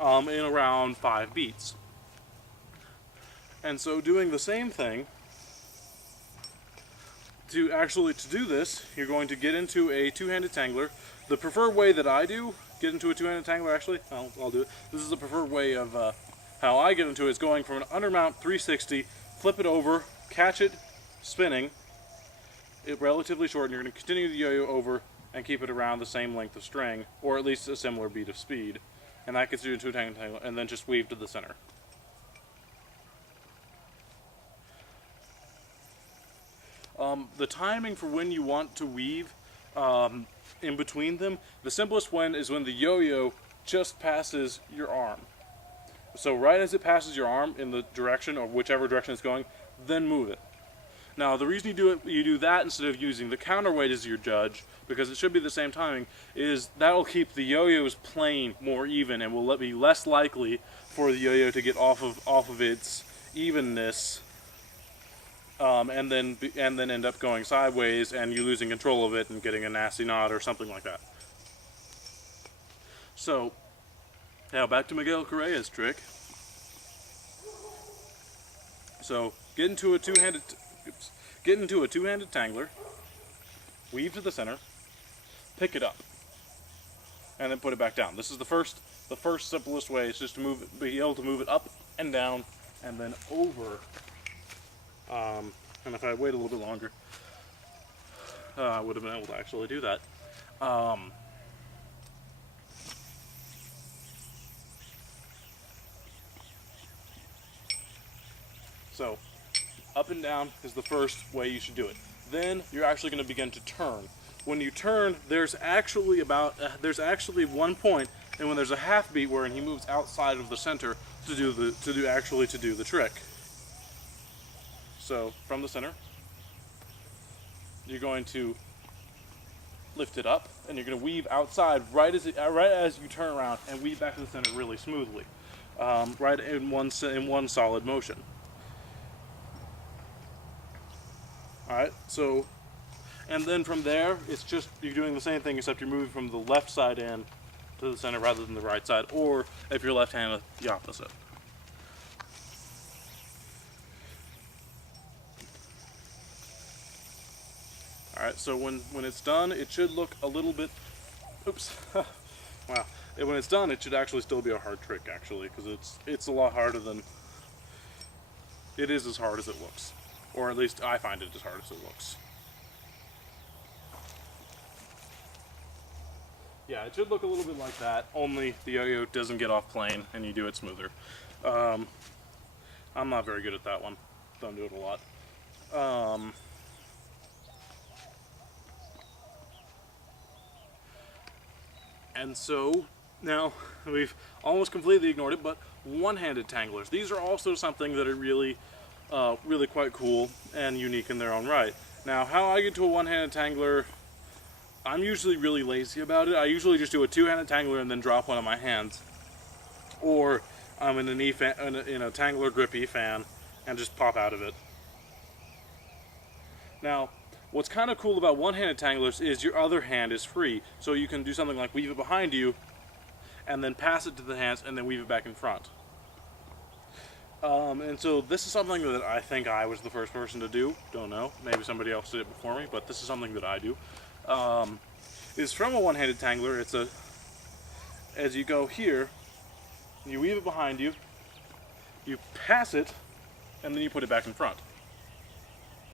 in around 5 beats. And so doing the same thing, to do this, you're going to get into a two-handed tangler. The preferred way that I do get into a two-handed tangler, actually, I'll do it. This is the preferred way of how I get into it, is going from an undermount 360, flip it over, catch it, spinning, it relatively short, and you're going to continue the yo-yo over and keep it around the same length of string, or at least a similar beat of speed. And that gets you into a two-handed tangler, and then just weave to the center. The timing for when you want to weave in between them, the simplest one is when the yo-yo just passes your arm. So right as it passes your arm in the direction, or whichever direction it's going, then move it. Now the reason you do that instead of using the counterweight as your judge, because it should be the same timing, is that'll keep the yo-yo's plane more even and will be less likely for the yo-yo to get off of its evenness. And then end up going sideways and you losing control of it and getting a nasty knot or something like that. So, now back to Miguel Correa's trick. So, get into a two-handed tangler, weave to the center, pick it up, and then put it back down. This is the first simplest way. It's just to be able to move it up and down and then over. And if I wait a little bit longer, I would have been able to actually do that. So, up and down is the first way you should do it. Then you're actually going to begin to turn. When you turn, there's actually one point, and when there's a half beat where he moves outside of the center to do the trick. So from the center, you're going to lift it up, and you're going to weave outside right as you turn around, and weave back to the center really smoothly, right in one solid motion. All right. So, and then from there, it's just you're doing the same thing, except you're moving from the left side in to the center rather than the right side, or if you're left-handed, the opposite. Alright, so when it's done, it should look a little bit, oops, wow. When it's done, it should actually still be a hard trick, actually, because it's a lot harder than, it is as hard as it looks. Or at least I find it as hard as it looks. Yeah, it should look a little bit like that, only the yo-yo doesn't get off plane and you do it smoother. I'm not very good at that one, don't do it a lot. And so, now, we've almost completely ignored it, but one-handed tanglers. These are also something that are really quite cool and unique in their own right. Now, how I get to a one-handed tangler, I'm usually really lazy about it. I usually just do a two-handed tangler and then drop one of my hands. Or I'm in a tangler grip E fan and just pop out of it. Now, what's kind of cool about one-handed tanglers is your other hand is free, so you can do something like weave it behind you, and then pass it to the hands, and then weave it back in front. And so this is something that I think I was the first person to do. Don't know, maybe somebody else did it before me, but this is something that I do. It's from a one-handed tangler. It's as you go here, you weave it behind you, you pass it, and then you put it back in front.